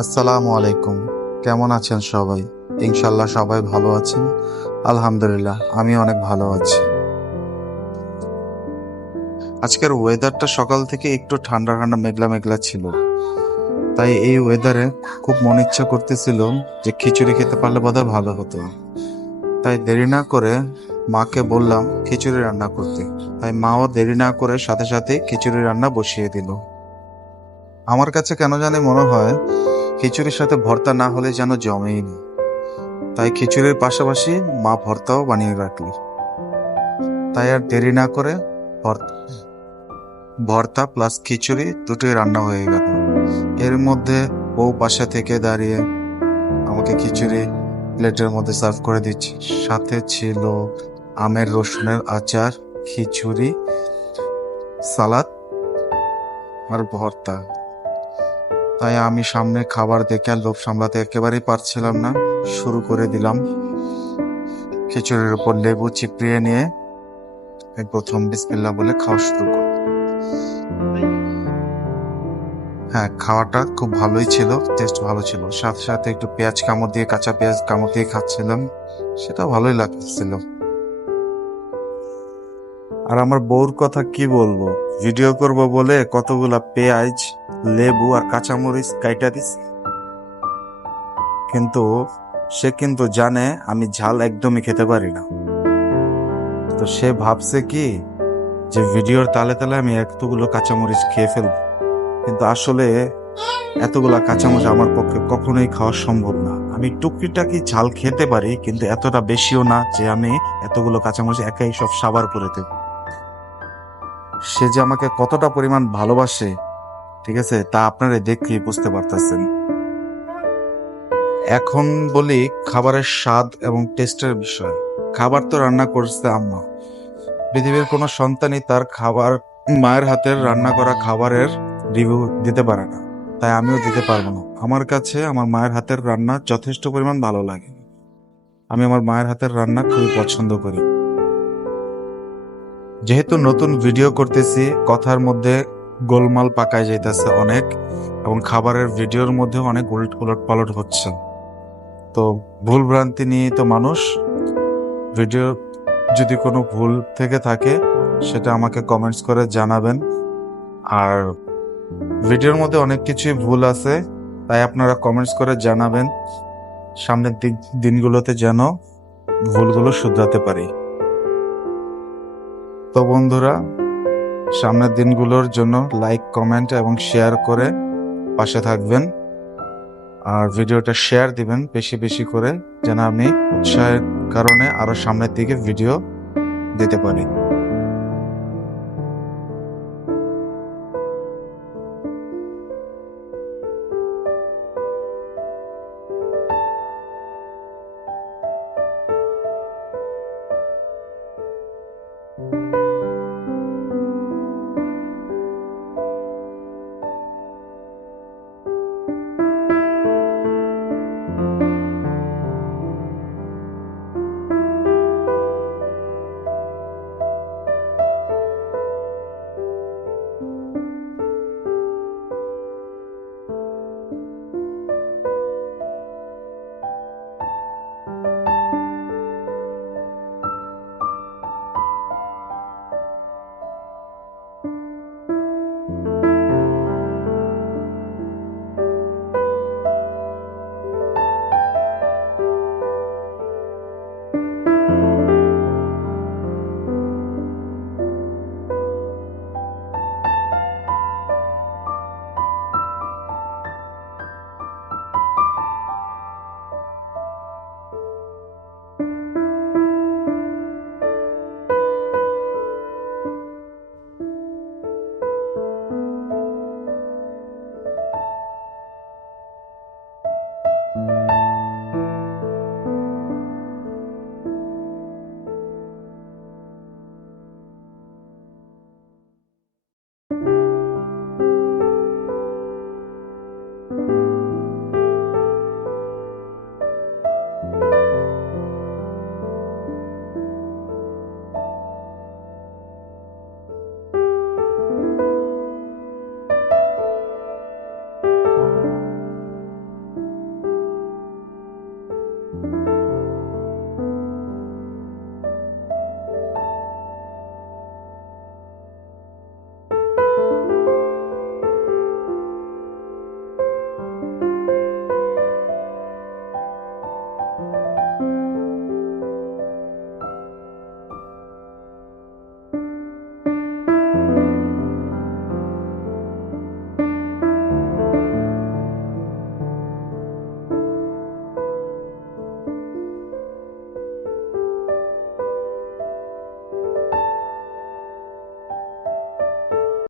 আসসালামু আলাইকুম। কেমন আছেন সবাই? ইনশাল্লাহ সবাই ভালো আছেন। আলহামদুলিল্লাহ আমি অনেক ভালো আছি। আজকের ওয়েদারটা সকাল থেকে একটু ঠান্ডা ঠান্ডা মেঘলা মেঘলা ছিল, তাই এই ওয়েদারে খুব মন ইচ্ছা করতেছিল যে খিচুড়ি খেতে পারলে বোধহয় ভালো হতো। তাই দেরি না করে মাকে বললাম খিচুড়ি রান্না করতে। তাই মাও দেরি না করে সাথে সাথে খিচুড়ি রান্না বসিয়ে দিল। আমার কাছে কেন জানি মনে হয় খিচুড়ির সাথে ভর্তা না হলে যেন জমেই নি। তাই খিচুড়ির পাশাপাশি মা ভর্তাও বানিয়ে রাখল। তাই আর দেরি না করে ভর্তা প্লাস খিচুড়ি দুটোই রান্না হয়ে গেল। এর মধ্যে বউ পাশে থেকে দাঁড়িয়ে আমাকে খিচুড়ি প্লেটের মধ্যে সার্ভ করে দিচ্ছে। সাথে ছিল আমের রসুনের আচার, খিচুড়ি, সালাদ আর ভর্তা। তাই আমি সামনে খাবার দেখে আর লোভ সামলাতে একেবারেই পারছিলাম না, শুরু করে দিলাম। খিচুড়ির উপর লেবু চিপড়িয়ে নিয়ে প্রথম বিসমিল্লাহ বলে খাওয়া শুরু করলাম। হ্যাঁ, খাওয়াটা খুব ভালোই ছিল, টেস্ট ভালো ছিল। সাথে সাথে একটু পেঁয়াজ কামড় দিয়ে, কাঁচা পেঁয়াজ কামড় দিয়ে খাচ্ছিলাম, সেটা ভালোই লাগছিল। আর আমার বউর কথা কি বলবো, ভিডিও করব বলে কতগুলা পেঁয়াজ, লেবু আর কাঁচামরিচ কাইটা দিস, কিন্তু সে কিন্তু জানে আমি ঝাল একদমই খেতে পারি না। তো সে ভাবছে কি যে ভিডিওর তালে তালে আমি এতগুলো কাঁচামরিচ খেয়ে ফেলবো, কিন্তু আসলে এতগুলা কাঁচামরিচ আমার পক্ষে কখনোই খাওয়া সম্ভব না। আমি টুকটাকি ঝাল খেতে পারি, কিন্তু এতটা বেশিও না যে আমি এতগুলো কাঁচামরিচ একাই সব সাবার করে দেব। সে যে আমাকে কতটা পরিমাণ ভালোবাসে, ঠিক আছে, তা আপনারা দেখলেই বুঝতে পারতেছেন। এখন বলি খাবারের স্বাদ এবং টেস্টের বিষয়। খাবার তো রান্না করছে আম্মা। পৃথিবীর কোনো সন্তানই তার খাবার, মায়ের হাতের রান্না করা খাবারের রিভিউ দিতে পারে না, তাই আমিও দিতে পারবো না। আমার কাছে আমার মায়ের হাতের রান্না যথেষ্ট পরিমাণ ভালো লাগে। আমি আমার মায়ের হাতের রান্না খুবই পছন্দ করি। যেহেতু নতুন ভিডিও করতেছি, কথার মধ্যে গোলমাল পাকায় যাইতেছে অনেক, এবং খাবারের ভিডিওর মধ্যে অনেক উলট পালট হচ্ছে। তো ভুল ভ্রান্তি নিয়ে তো মানুষ। ভিডিও যদি কোনো ভুল থেকে থাকে সেটা আমাকে কমেন্টস করে জানাবেন। আর ভিডিওর মধ্যে অনেক কিছুই ভুল আছে, তাই আপনারা কমেন্টস করে জানাবেন, সামনের দিনগুলোতে যেন ভুলগুলো শুধরাতে পারি। তো বন্ধুরা, সামনের দিনগুলোর জন্য লাইক, কমেন্ট এবং শেয়ার করে পাশে থাকবেন। আর ভিডিওটা শেয়ার দিবেন বেশি বেশি করে, যেন আমি উৎসাহের কারণে আরো সামনের দিকে ভিডিও দিতে পারি।